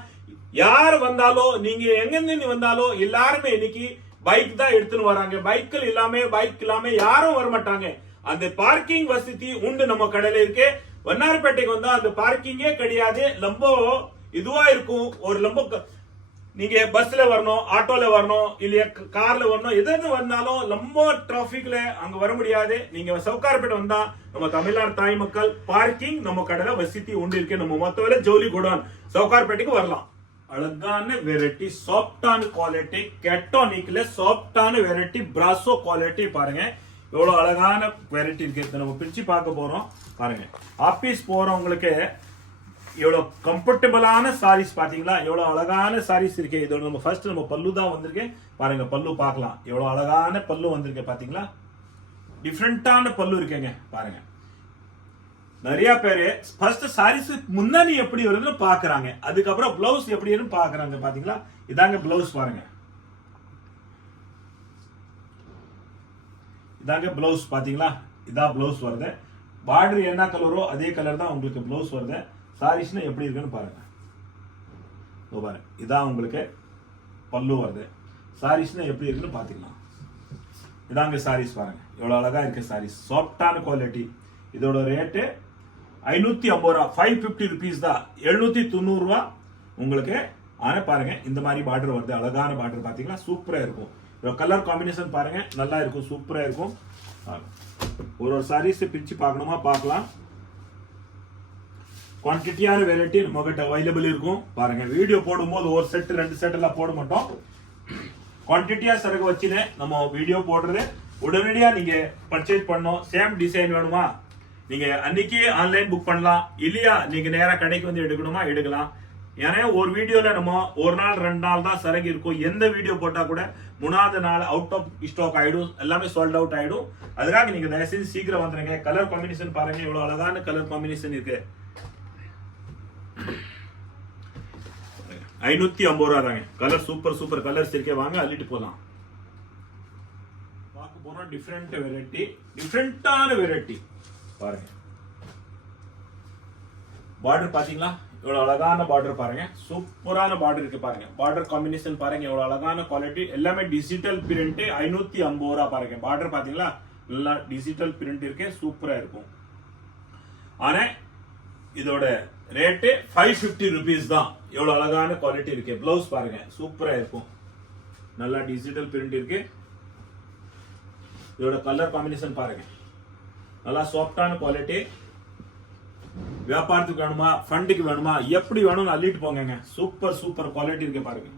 யார் வந்தாலும் நீங்க எங்கிருந்து வந்தாலும் எல்லாருமே இன்னைக்கு பைக் தான் எடுத்துன்னு வராங்க. பைக் இல்லாம யாரும் வர மாட்டாங்க. அந்த பார்க்கிங் வசதி உண்டு நம்ம கடையில இருக்கு. வண்ணாரப்பேட்டைக்கு வந்தா அந்த பார்க்கிங்கே கிடையாது, ரொம்ப இதுவா இருக்கும். ஒரு ரொம்ப நீங்க பஸ்ல வரணும், ஆட்டோல வரணும், இல்ல கார்ல வரணும், எது வந்தாலும் ரொம்ப டிராபிக்ல அங்க வர முடியாது. நீங்க சவுகார்பேட்டை வந்தா நம்ம தமிழ்நாடு தாய் மக்கள் பார்க்கிங் நம்ம கடையில வசதி உண்டு இருக்கு. நம்ம மொத்தவில ஜவுளி குடோன் சவுகார்பேட்டைக்கு வரலாம். அழகான வெரைட்டி, சாஃப்டான குவாலிட்டி, கெட்டோனிக்ல சாஃப்டான வெரைட்டி, பிராசோ குவாலிட்டி பாருங்க. எவ்வளவு அழகான வெரைட்டி இருக்கு. நம்ம பிரிச்சு பார்க்க போறோம் பாருங்க. ஆபீஸ் போறவங்களுக்கு எவ்வளவு கம்ஃபர்டபுளான சாரீஸ் பாத்தீங்களா, எவ்வளவு அழகான சாரீஸ் இருக்கு. இதோட நம்ம ஃபர்ஸ்ட் நம்ம பல்லு தான் வந்திருக்கு பாருங்க. பல்லு பார்க்கலாம், எவ்வளவு அழகான பல்லு வந்திருக்கு பாத்தீங்களா. டிஃப்ரெண்டான பல்லு இருக்குங்க பாருங்க. நிறைய பேரு ஃபர்ஸ்ட் சாரீஸ் முன்னாடி எப்படி வருதுன்னு பாக்குறாங்க, அதுக்கப்புறம் பிளவுஸ் எப்படி பாக்குறாங்க பாத்தீங்களா. இதாங்க பிளவுஸ் பாருங்க. இதாங்க பிளவுஸ் பாத்தீங்களா. இதான் பிளவுஸ் வருது. பார்டர் என்ன கலரோ அதே கலர் தான் உங்களுக்கு பிளவுஸ் வருது. சாரீஸ்னா எப்படி இருக்குன்னு பாருங்க. பாருங்க, இதான் உங்களுக்கு பல்லு வருது. சாரீஸ்னா எப்படி இருக்குன்னு பாத்தீங்களா. இதாங்க சாரீஸ் பாருங்க, எவ்வளவு அழகா இருக்கு சாரீஸ். சாஃப்டான குவாலிட்டி. இதோட ரேட்டு 550 ரூபா, 550 ருபீஸ் தான், 790 ரூபா உங்களுக்கு. ஆனா பாருங்க இந்த மாதிரி பார்டர் வருது, அழகான பார்டர் பாத்தீங்களா, சூப்பரா இருக்கும். கலர் காம்பினேஷன் பாருங்க, நல்லா இருக்கும், சூப்பரா இருக்கும். ஒரு சாரீஸ் பிரிச்சு பார்க்கணுமா பார்க்கலாம். குவான்டிட்டியான வெரைட்டி நம்ம கிட்ட அவைலபிள் இருக்கும் பாருங்க. வீடியோ போடும்போது ஒரு செட் 2 செட் எல்லாம் போட மாட்டோம். குவான்டிட்டியா சரக்கு வச்சுன்னு நம்ம வீடியோ போடுறது உடனடியா நீங்க பர்ச்சேஸ் பண்ணோம். சேம் டிசைன் வேணுமா நீங்க அன்னைக்கு ஆன்லைன் புக் பண்ணலாம், இல்லையா நீங்க நேரா கடைக்கு வந்து எடுக்கணுமா எடுக்கலாம். ஏன்னா ஒரு வீடியோல நம்ம ஒரு நாள் 2 நாள் தான் சரக்கு இருக்கும். எந்த வீடியோ போட்டா கூட 3வது நாள் அவுட் ஆஃப் ஸ்டாக் ஆயிடும், எல்லாமே சோல்ட் அவுட் ஆயிடும். அதுக்காக நீங்க தயவுசெய்து சீக்கிரம் வந்துருங்க. கலர் காம்பினேஷன் பாருங்க, இவ்வளவு அழகான கலர் காம்பினேஷன் இருக்கு. 550 ரூபா தாங்க. கலர் சூப்பர் கலர்ஸ் இருக்கே, வாங்க அள்ளிட்டு போலாம். பார்க்க போறோம் டிஃபரெண்ட் வெரைட்டி, டிஃபரெண்டான வெரைட்டி பாருங்க. பார்டர் பாத்தீங்களா, எவ்வளவு அழகான பார்டர் பாருங்க, சூப்பரான பார்டர் இருக்கு பாருங்க. பார்டர் காம்பினேஷன் பாருங்க, எவ்வளவு அழகான குவாலிட்டி. எல்லாமே டிஜிட்டல் பிரிண்ட். 550 ரூபா பாருங்க. பார்டர் பாத்தீங்களா, நல்லா டிஜிட்டல் பிரிண்ட் இருக்கு, சூப்பரா இருக்கும். ஆனா இதோட ரேட்டு 550 ருபீஸ் தான். எவ்வளவு அழகான குவாலிட்டி இருக்கு. பிளவுஸ் பாருங்க, சூப்பரா இருக்கும், நல்லா டிஜிட்டல் பிரிண்ட் இருக்கு. இதோட கலர் காம்பினேஷன் பாருங்க, நல்லா சாஃப்டான குவாலிட்டி. வியாபாரத்துக்கு வேணுமா, ஃபண்டுக்கு வேணுமா, எப்படி வேணும் அள்ளிட்டு போங்க. சூப்பர் குவாலிட்டி இருக்கு பாருங்க.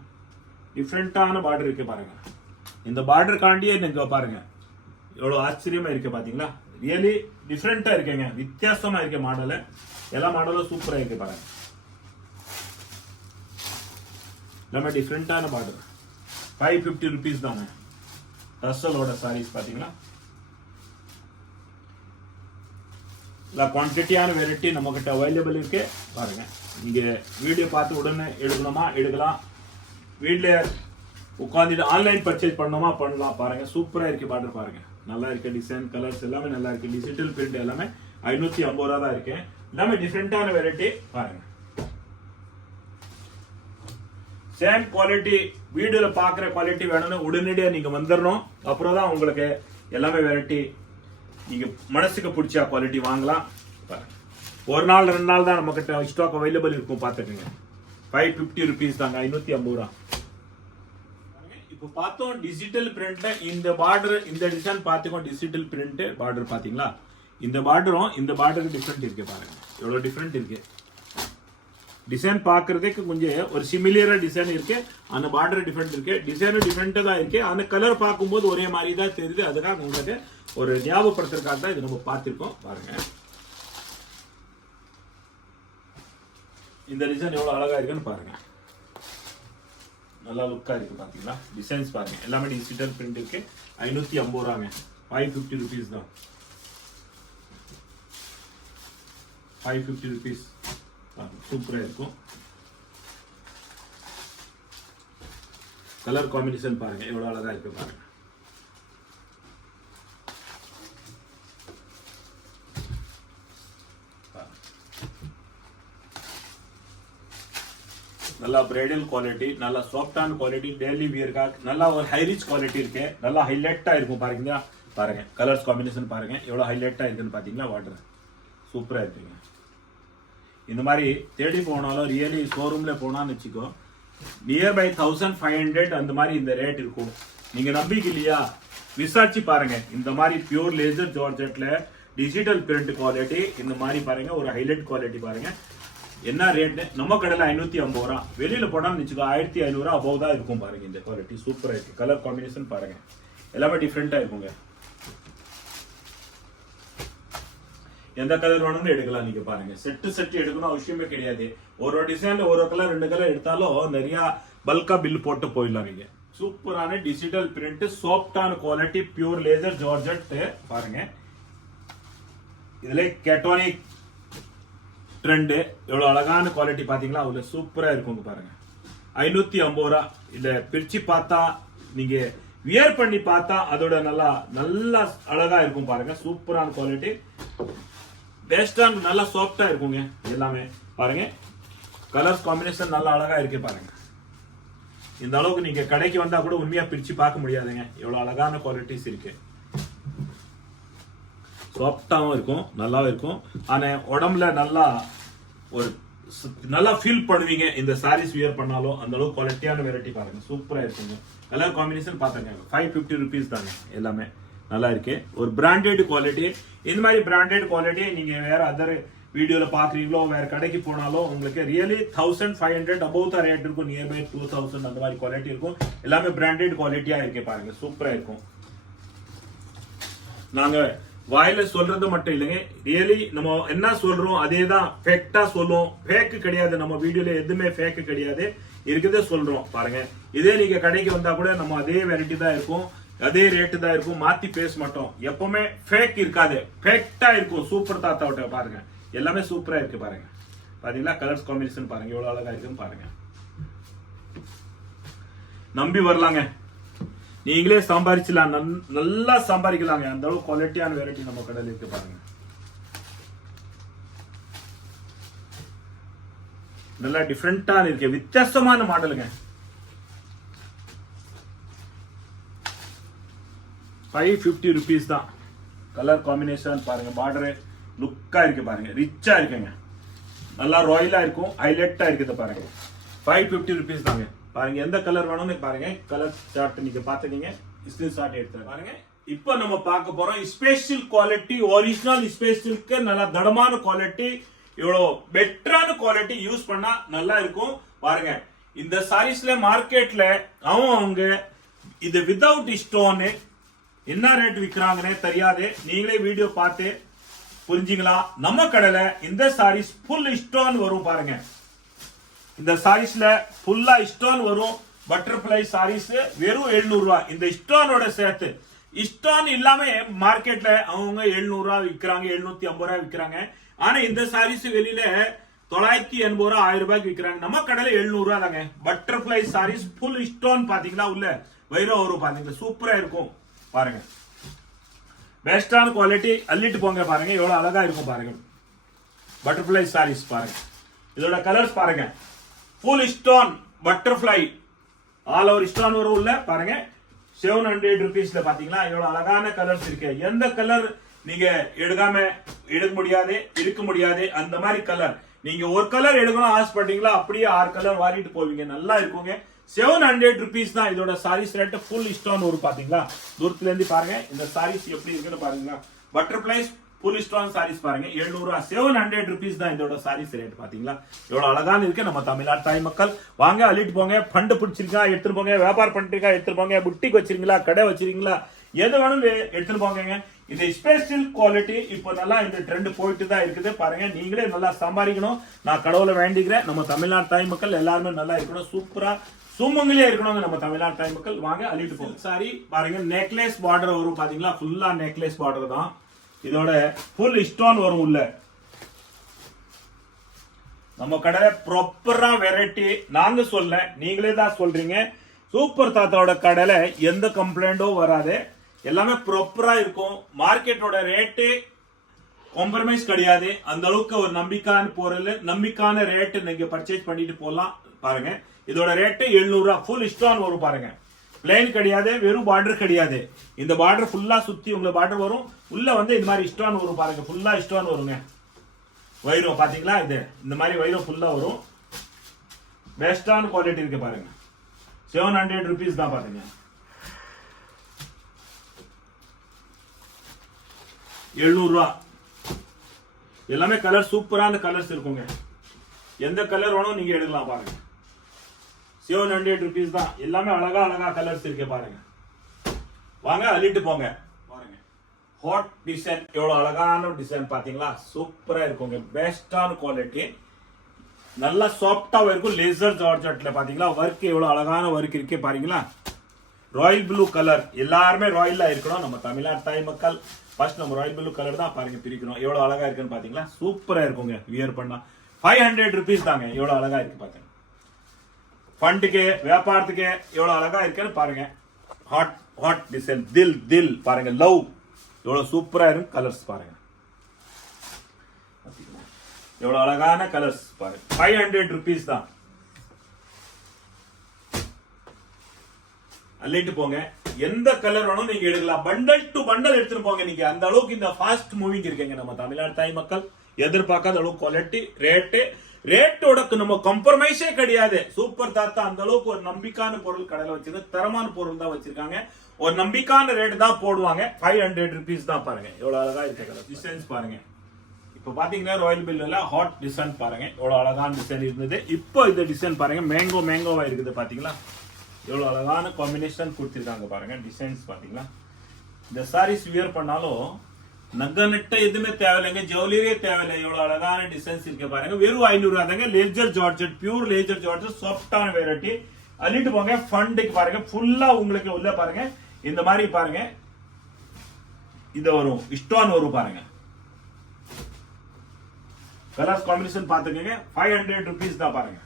டிஃப்ரெண்டான பார்டர் இருக்கு பாருங்க. இந்த பார்டர் காண்டியே நீங்க பாருங்க, எவ்வளவு ஆச்சரியமா இருக்கு பாத்தீங்களா. ரியலி டிஃப்ரெண்டா இருக்குங்க, வித்தியாசமா இருக்கு மாடல். எல்லா மாடலும் சூப்பரா இருக்கு பாருங்க. எல்லாமே டிஃப்ரெண்டான பார்டர். 550 ருபீஸ் தாங்க. டசலோட சாரீஸ் பாத்தீங்களா. குவான்டிட்டியான வெரைட்டி நம்ம கிட்ட அவைலபிள் இருக்கு பாருங்க. நீங்க வீடியோ பார்த்து உடனே எடுக்கணுமா எடுக்கலாம், வீட்ல உட்காந்துட்டு ஆன்லைன் பர்ச்சேஸ் பண்ணணுமா பண்ணலாம் பாருங்க. சூப்பரா இருக்கு பார்டர் பாருங்க, நல்லா இருக்கு. டிசைன் கலர்ஸ் எல்லாமே நல்லா இருக்கு. டிஜிட்டல் பிரிண்ட் எல்லாமே 550 ரூபா தான் இருக்கு. எல்லாமே டிஃபரெண்டான வெரைட்டி பாருங்க. சேம் குவாலிட்டி, வீடியோல பாக்குற குவாலிட்டி வேணும்னு உடனடியா நீங்க வந்துடணும். அப்புறம் தான் உங்களுக்கு எல்லாமே வெரைட்டி நீங்க மனசுக்கு பிடிச்ச குவாலிட்டி வாங்கலாம். ஒரு நாள் 2 நாள் தான் நம்ம கிட்ட ஸ்டாக் அவைலபிள் இருக்கும் பாத்துக்கோங்க. 550 ருபீஸ் தாங்க, 550 ரூபா. இப்போ பார்த்தோம் டிஜிட்டல் பிரிண்ட். இந்த பார்டர், இந்த டிசைன் பாத்துக்கோ, டிஜிட்டல் பிரிண்ட் பார்டர் பாத்தீங்களா. இந்த பார்டரும் இந்த பார்டருக்கு டிஃபரெண்ட் இருக்கு பாருங்க, எவ்வளவு டிஃபரெண்ட் இருக்கு. டிசைன் பார்க்கறதுக்கு கொஞ்சம் ஒரு சிமிலியரா டிசைன் இருக்கு, அந்த பார்டர் டிஃபரெண்ட் இருக்கு, டிசைனும் டிஃபரெண்டா தான் இருக்கு, அந்த கலர் பார்க்கும்போது ஒரே மாதிரி தான் தெரியுது. அதுக்காக உங்களுக்கு ஒரு ஞாபகப்படுத்துறதுக்காக தான் இது நம்ம பார்த்திருக்கோம். பாருங்க இந்த டிசைன் எவ்வளவு அழகா இருக்குன்னு பாருங்க, நல்லா லுக்கா இருக்கு. பாத்தீங்களா டிசைன்ஸ் பாருங்க, எல்லாமே டிஜிட்டல் பிரிண்ட் இருக்கு. 550 ரூபாங்க, 550 rupees தான், 550 rupees. சூப்பரா இருக்கும். கலர் காம்பினேஷன் பாருங்க எவ்வளவு அழகா இருக்கு பாருங்க. நல்லா பிரைடல் குவாலிட்டி, நல்லா சாஃப்டான குவாலிட்டி, டெய்லி வியர் का நல்லா ஒரு ஹை ரிச் குவாலிட்டி இருக்கு, நல்லா ஹைலைட்டா இருக்கும். பாருங்க பாருங்க கலர்ஸ் காம்பினேஷன் பாருங்க எவ்வளவு ஹைலைட்டா இருக்குன்னு பாத்தீங்களா. வாட்டர் சூப்பரா இருக்குங்க. இந்த மாதிரி தேடி போனாலும் ரியலி ஷோரூம்ல போனான்னு வச்சுக்கோ, நியர்பை 1500 அந்த மாதிரி இந்த ரேட் இருக்கும். நீங்க நம்பிக்கை இல்லையா, விசாரிச்சு பாருங்க. இந்த மாதிரி பியூர் லேசர் ஜார்ஜெட்ல டிஜிட்டல் பிரிண்ட் குவாலிட்டி இந்த மாதிரி பாருங்க, ஒரு ஹைலைட் குவாலிட்டி பாருங்க. என்ன ரேட் நம்ம கடையில் 550 ரூபா, வெளியில போனாலும் வச்சுக்கோ 1500 அபவ் தான் இருக்கும். பாருங்க இந்த குவாலிட்டி சூப்பரா இருக்கு. கலர் காம்பினேஷன் பாருங்க எல்லாமே டிஃப்ரெண்டா இருக்குங்க. எந்த கலர் வேணும்னு எடுக்கலாம். நீங்க பாருங்க செட்டு எடுக்கணும் அவசியமே கிடையாது. ஒரு டிசைன்ல ஒரு கலர் 2 கலர் எடுத்தாலும் நிறைய பல்கா பில் போட்டு போயிடலாம். நீங்க சூப்பரான டிஜிட்டல் பிரிண்ட், சாஃப்டான குவாலிட்டி, பியூர் லேசர் ஜார்ஜெட் பாருங்க. இதுல கேட்டோனிக் ட்ரெண்ட் எவ்வளவு அழகான குவாலிட்டி பாத்தீங்களா, அவ்வளவு சூப்பரா இருக்கும் பாருங்க. 550 ரூபா. இத பிரிச்சு பார்த்தா நீங்க வியர் பண்ணி பார்த்தா அதோட நல்லா அழகா இருக்கும் பாருங்க. சூப்பரான குவாலிட்டி, பெஸ்டான நல்லா சாஃப்டா இருக்குங்க எல்லாமே பாருங்க. கலர்ஸ் காம்பினேஷன் நல்லா அழகா இருக்கு பாருங்க. இந்த அளவுக்கு நீங்க கடைக்கு வந்தா கூட உண்மையா பிரிச்சு பார்க்க முடியாதுங்க, எவ்வளவு அழகான குவாலிட்டிஸ் இருக்கு. சாஃப்டாவும் இருக்கும், நல்லாவும் இருக்கும். ஆனா உடம்புல நல்லா ஃபீல் பண்ணுவீங்க இந்த சாரீஸ் வியர் பண்ணாலும். அந்த அளவுக்கு குவாலிட்டியான வெரைட்டி பாருங்க, சூப்பரா இருக்குங்க. கலர் காம்பினேஷன் பாத்துங்க 550 rupees தாங்க, எல்லாமே நல்லா இருக்கு. ஒரு பிராண்டட் குவாலிட்டி. இந்த மாதிரி பிராண்டட் குவாலிட்டி நீங்க வேற அதர் வீடியோல பாக்குறீங்களோ, வேற கடைக்கு போனாலும் உங்களுக்கு ரியலி 1500 அபவ் தான் ரேட் இருக்கும். நியர்பை 2000 அந்த மாதிரி குவாலிட்டி இருக்கும். எல்லாமே பிராண்டட் குவாலிட்டியா இருக்கு பாருங்க, சூப்பரா இருக்கும். நாங்க வாயில சொல்றது மட்டும் இல்லைங்க, ரியலி நம்ம என்ன சொல்றோம் அதே தான் ஃபேக்டா சொல்லுவோம். ஃபேக் கிடையாது, நம்ம வீடியோல எதுவுமே ஃபேக் கிடையாது, இருக்குதே சொல்றோம் பாருங்க. இதே நீங்க கடைக்கு வந்தா கூட நம்ம அதே வெரைட்டி தான் இருக்கும், அதே ரேட்டு தான் இருக்கும், மாத்தி பேச மாட்டோம். எப்பவுமே ஃபேக் இருக்காது, ஃபேக்டா இருக்கும். சூப்பர் தாத்தாவிட்ட பாருங்க, எல்லாமே சூப்பரா இருக்கு பாருங்க. பாத்தீங்களா கலர்ஸ் காம்பினேஷன் பாருங்க எவ்வளவு அழகா இருக்குன்னு பாருங்க. நம்பி வரலாங்க, நீங்களே சம்பாதிச்சலாம், நல்லா சம்பாதிக்கலாங்க. அந்த அளவுக்கு குவாலிட்டியான வெரைட்டி நம்ம கடையில் இருக்கு பாருங்க. நல்லா டிஃப்ரெண்டா இருக்கு, வித்தியாசமான மாடலுங்க. 550 rupees தான். கலர் காம்பினேஷன் பாருங்க, பார்டர் லுக்கா இருக்கு பாருங்க, ரிச்சா இருக்குங்க, நல்லா ராயலா இருக்கும், ஹைலைட்டா இருக்குது பாருங்க. 550 rupees தாங்க. பாருங்க எந்த கலர் வேணும்னு பாருங்க, கலர் சார்ட் நீங்க பாத்துக்கீங்க, ஸ்கிரீன்ஷாட் எடுத்து பாருங்க. இப்போ நம்ம பார்க்க போறோம் ஸ்பெஷல் குவாலிட்டி, ஒரிஜினல் ஸ்பெஷலுக்கு நல்ல தடமான குவாலிட்டி, இவ்வளவு பெட்டரான குவாலிட்டி யூஸ் பண்ணா நல்லா இருக்கும் பாருங்க. இந்த சாரீஸ்ல மார்க்கெட்ல அவங்க இது வித்தவுட் ஸ்டோன் என்ன ரேட் விக்கிறாங்கன்னே தெரியாது. நீங்களே வீடியோ பார்த்து புரிஞ்சுக்கலாம். நம்ம கடையில இந்த சாரீஸ் ஃபுல் ஸ்டோன் வரும் பாருங்க. இந்த சாரீஸ்ல ஃபுல்லா ஸ்டோன் வரும். பட்டர்ஃபிளை சாரீஸ் வெறும் 700 ரூபாய். இந்த ஸ்டோனோட சேர்த்து, ஸ்டோன் இல்லாம மார்க்கெட்ல அவங்க 700 ரூபாய் விற்கிறாங்க, 750 ரூபாய் விற்கிறாங்க. ஆனா இந்த சாரீஸ் வெளியில 980 ரூபாய், 1000 ரூபாய்க்கு விற்கிறாங்க. நம்ம கடையில 700 ரூபாய் தாங்க. பட்டர்ஃபிளை சாரீஸ் ஃபுல் ஸ்டோன் பாத்தீங்களா, உள்ள வைரம் வரும் பாத்தீங்களா, சூப்பரா இருக்கும் பாருங்க. பெஸ்டான குவாலிட்டி, அள்ளிட்டு போங்க பாருங்க, எவ்வளவு அழகா இருக்கும் பாருங்க. பட்டர்ஃபிளை சாரீஸ் பாருங்க, இதோட கலர்ஸ் பாருங்க. Full stone butterfly all over stone வரும் உள்ள பாருங்க. 700 rupeesல பாத்தீங்களா, எவ்வளவு அழகான கலர்ஸ் இருக்கு. எந்த கலர் நீங்க எடுக்க முடியாது, இருக்க முடியாது அந்த மாதிரி கலர். நீங்க ஒரு கலர் எடுக்கணும் ஆசைப்பட்டீங்களா, அப்படியே 6 கலர் வாரிட்டு போவீங்க, நல்லா இருக்குங்க. 700 rupees தான் இதோட சாரீஸ் ரேட். ஃபுல் ஸ்டோன் வரும் பாத்தீங்களா, தூரத்துல இருந்து பாருங்க இந்த சாரீஸ் எப்படி இருக்குன்னு பாருங்க. பட்டர்ஃபிளைஸ் ஃபுல் ஸ்ட்ராங் சாரீஸ் பாருங்க 700 700 rupees தான் இதோட சாரீஸ் ரேட் பாத்தீங்களா எவ்வளவு அழகான இருக்கு நம்ம தமிழ்நாடு தாய் மக்கள் வாங்க அள்ளிட்டு போங்க ஃபண்ட் பிடிச்சிருக்கா எடுத்துட்டு போங்க வியாபாரம் பண்ணிருக்கா எடுத்துட்டு போங்க புட்டிக் வச்சிருக்கீங்களா கடை வச்சிருக்கீங்களா எது வேணும் எடுத்துட்டு போங்க இது ஸ்பெஷல் குவாலிட்டி இப்போ நல்லா இந்த ட்ரெண்ட் போயிட்டு தான் இருக்குது பாருங்க நீங்களே நல்லா சம்பாதிக்கணும் நான் கடவுளை வேண்டிக்கிறேன் நம்ம தமிழ்நாடு தாய் மக்கள் எல்லாருமே நல்லா இருக்கணும் சூப்பரா சுமங்கலியா இருக்கணும் நம்ம தமிழ்நாடு தாய் மக்கள் வாங்க அள்ளிட்டு போங்க சாரி பாருங்க நெக்லஸ் பார்டர் வரும் பாத்தீங்களா ஃபுல்லா நெக்லஸ் பார்டர் தான் இதோட ஃபுல் ஸ்டோன் வரும் உள்ள நம்ம கடையில ப்ராப்பரா வெரைட்டி நாங்க சொல்ல நீங்களே தான் சொல்றீங்க சூப்பர் தாத்தாவோட கடையில எந்த கம்ப்ளைண்டும் வராது எல்லாமே ப்ராப்பரா இருக்கும் மார்க்கெட்டோட ரேட்டு காம்ப்ரமைஸ் கிடையாது அந்த அளவுக்கு ஒரு நம்பிக்கையான பொருள் நம்பிக்கையான ரேட்டு நீங்க பர்ச்சேஸ் பண்ணிட்டு போலாம் பாருங்க இதோட ரேட்டு 700 ஃபுல் ஸ்டோன் வரும் பாருங்க பிளேன் கிடையாது வெறும் பார்டர் கிடையாது இந்த பார்டர் ஃபுல்லா சுத்தி உங்களுக்கு பார்டர் வரும் உள்ள வந்து இந்த மாதிரி ஸ்டோன் வரும் பாருங்க ஃபுல்லா ஸ்டோன் வருங்க வைரம் பாத்தீங்களா இது இந்த மாதிரி வைரம் ஃபுல்லா வரும் பெஸ்டான குவாலிட்டி இருக்கு பாருங்க 700 rupees தான் பாத்தீங்க 700 எல்லாமே கலர் சூப்பரான கலர்ஸ் இருக்குங்க எந்த கலர் வேணும் நீங்க எடுக்கலாம் பாருங்க 700 rupees தான் எல்லாமே அழகா அழகா கலர்ஸ் இருக்கு பாருங்க வாங்க அள்ளிட்டு போங்க பாருங்க ஹாட் டிசைன் எவ்வளவு அழகான டிசைன் பாத்தீங்களா சூப்பரா இருக்குங்க பெஸ்டான குவாலிட்டி நல்லா சாஃப்டா இருக்கும் லேசர் ஜார்ஜெட்ல பாத்தீங்களா ஒர்க் எவ்வளவு அழகான ஒர்க் இருக்கு பாருங்களா ராயல் ப்ளூ கலர் எல்லாருமே ராயலா இருக்கணும் நம்ம தமிழ்நாடு தாய் மக்கள் ஃபர்ஸ்ட் நம்ம ராயல் ப்ளூ கலர் தான் பாருங்க பிரிக்கணும் எவ்வளவு அழகா இருக்குன்னு பாத்தீங்களா சூப்பரா இருக்குங்க வியர் பண்ணா 500 rupees தாங்க எவ்வளவு அழகா இருக்கு பாருங்க ஃபண்டுக்கு வியாபாரத்துக்கு எவ்வளவு அழகா இருக்குன்னு பாருங்க ஹாட் ஹாட் டிசைன் தில் தில் பாருங்க லவ் எவ்வளவு சூப்பரா இருக்கு கலர்ஸ் பாருங்க எவ்வளவு அழகான கலர்ஸ் பாருங்க 500 rupees தான் அள்ளிட்டு போங்க எந்த கலர் வேணும் நீங்க எடுக்கலாம் பண்டல் டு பண்டல் எடுத்துட்டு போங்க நீங்க அந்த அளவுக்கு இந்த ஃபாஸ்ட் மூவிங் இருக்கீங்க நம்ம தமிழ்நாடு தாய் மக்கள் எதிர்பார்க்காத அளவுக்கு குவாலிட்டி ரேட்டோட நம்ம காம்ப்ரமைஸே கிடையாது சூப்பர் தாத்தா அந்த அளவுக்கு ஒரு நம்பிக்கையான பொருள் கடையில வச்சிருக்க தரமான பொருள் தான் வச்சிருக்காங்க ஒரு நம்பிக்கையான ரேட் தான் போடுவாங்க 500 rupees தான் பாருங்க எவ்வளவு அழகா இருக்கு டிசைன்ஸ் பாருங்க இப்போ பாத்தீங்கன்னா ராயல் பில்ல ஹாட் டிசைன் பாருங்க எவ்வளவு அழகான டிசைன் இருந்தது இப்போ இந்த டிசைன் பாருங்க மேங்கோவா இருக்குது பாத்தீங்களா எவ்வளவு அழகான காம்பினேஷன் கொடுத்திருக்காங்க பாருங்க டிசைன்ஸ் பாத்தீங்களா இந்த சாரீஸ் வியர் பண்ணாலும் நகை நட்ட எதுவுமே தேவையில்லைங்க ஜவுளியே தேவையில்லை எவ்வளவு அழகான டிசைன்ஸ் இருக்கு பாருங்க வெறும் 500 தாங்க laser georgette pure laser georgette சாஃப்டான வெரைட்டி அள்ளிட்டு போங்க ஃபண்டுக்கு பாருங்க ஃபுல்லா உங்களுக்கு உள்ள பாருங்க இந்த மாதிரி பாருங்க இது வரும் ஸ்டோன் வரும் பாருங்க கலர்ஸ் காம்பினேஷன் பாத்துக்கங்க 500 rupees தான் பாருங்க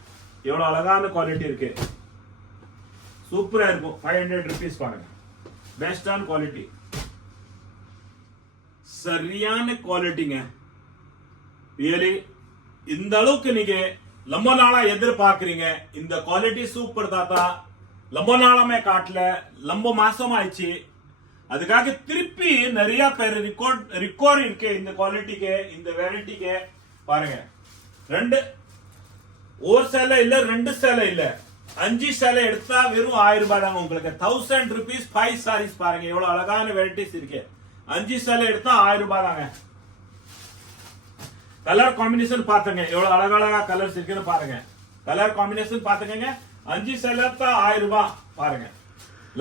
எவ்வளவு அழகான குவாலிட்டி இருக்கு சூப்பரா இருக்கும் 500 rupees பாருங்க பெஸ்டான குவாலிட்டி சரியான குவாலிட்டிங்க ரியலி இந்த அளவுக்கு நீங்க ரொம்ப நாளா எதிர்பார்க்கறீங்க இந்த குவாலிட்டி சூப்பர் தாத்தா ரொம்ப நாளாமே காட்டல ரொம்ப மாசம் ஆயிடுச்சு அதுக்காக திருப்பி நிறைய பேர் ரிக்கார்ட் இருக்கு இந்த குவாலிட்டிக்கு இந்த வெரைட்டிக்கு பாருங்க ரெண்டு ஒரு சேலை இல்ல ரெண்டு சேலை இல்ல 5 சேலை எடுத்தா வெறும் 1000 ரூபாய் தாங்க உங்களுக்கு 1000 rupees 5 sarees பாருங்க எவ்வளவு அழகான வெரைட்டிஸ் இருக்கு 5 சேலை எடுத்தா 1000 ரூபாய் தாங்க கலர் காம்பினேஷன் பாத்துங்க எவ்வளவு அழகழகா கலர்ஸ் இருக்குன்னு பாருங்க கலர் காம்பினேஷன் பாத்துக்கங்க 5 சேலை எடுத்தா 1000 ரூபாய் பாருங்க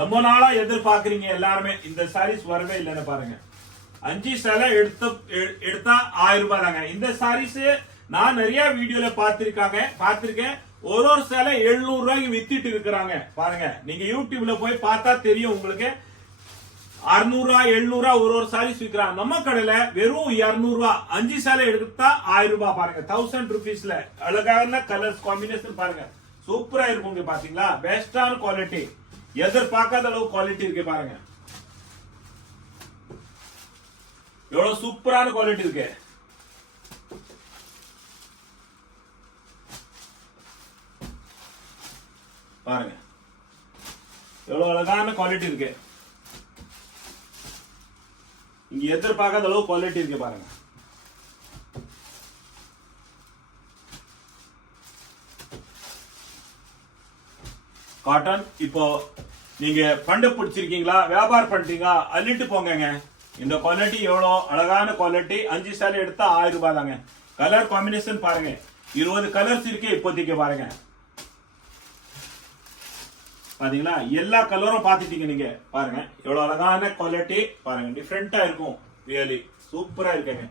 ரொம்ப நாளா எதிர்பார்க்கறீங்க எல்லாருமே இந்த sarees வரவே இல்லைன்னு பாருங்க 5 சேலை எடுத்தா 1000 ரூபாய் தாங்க இந்த sarees நான் நிறைய வீடியோல பார்த்திருக்கேன் ஒரு சேலை 700 ரூபாய்க்கு வித்திட்டு இருக்கிறாங்க பாருங்க நீங்க யூடியூப்ல போய் பார்த்தா தெரியும் உங்களுக்கு 600 ரூபாய் 700 ரூபாய் ஒரு சாரீஸ் விற்கிறாங்க நம்ம கடையில வெறும் 200 ரூபாய் 5 சேலை எடுத்தா 1000 ரூபாய் பாருங்க 1000 rupeesல அழகான கலர்ஸ் காம்பினேஷன் பாருங்க சூப்பரா இருக்குங்க பாத்தீங்களா பெஸ்டான குவாலிட்டி எதிர்பார்க்காத அளவு குவாலிட்டி இருக்கு பாருங்க எவ்வளவு சூப்பரான குவாலிட்டி இருக்கு பாருங்க எவ்வளவு அழகான குவாலிட்டி இருக்கு இங்க எதிர்பார்க்காத அளவு குவாலிட்டி இருக்கு பாருங்க காட்டன் இப்போ நீங்க ஃபண்ட் பிடிச்சிருக்கீங்களா வியாபாரம் பண்றீங்களா அள்ளிட்டு போங்க இந்த குவாலிட்டி எவ்வளோ அழகான குவாலிட்டி. 5 சேலை எடுத்தா 1000 ரூபாய் தாங்க. கலர் காம்பினேஷன் பாருங்க, 20 கலர்ஸ் இருக்கு இப்போதைக்கு. பாருங்க பாத்தீங்களா, எல்லா கலரும் பாத்துட்டீங்க நீங்க. பாருங்க எவ்வளவு அழகான குவாலிட்டி பாருங்க, டிஃப்ரெண்டா இருக்கும். ரியலி சூப்பரா இருக்குங்க.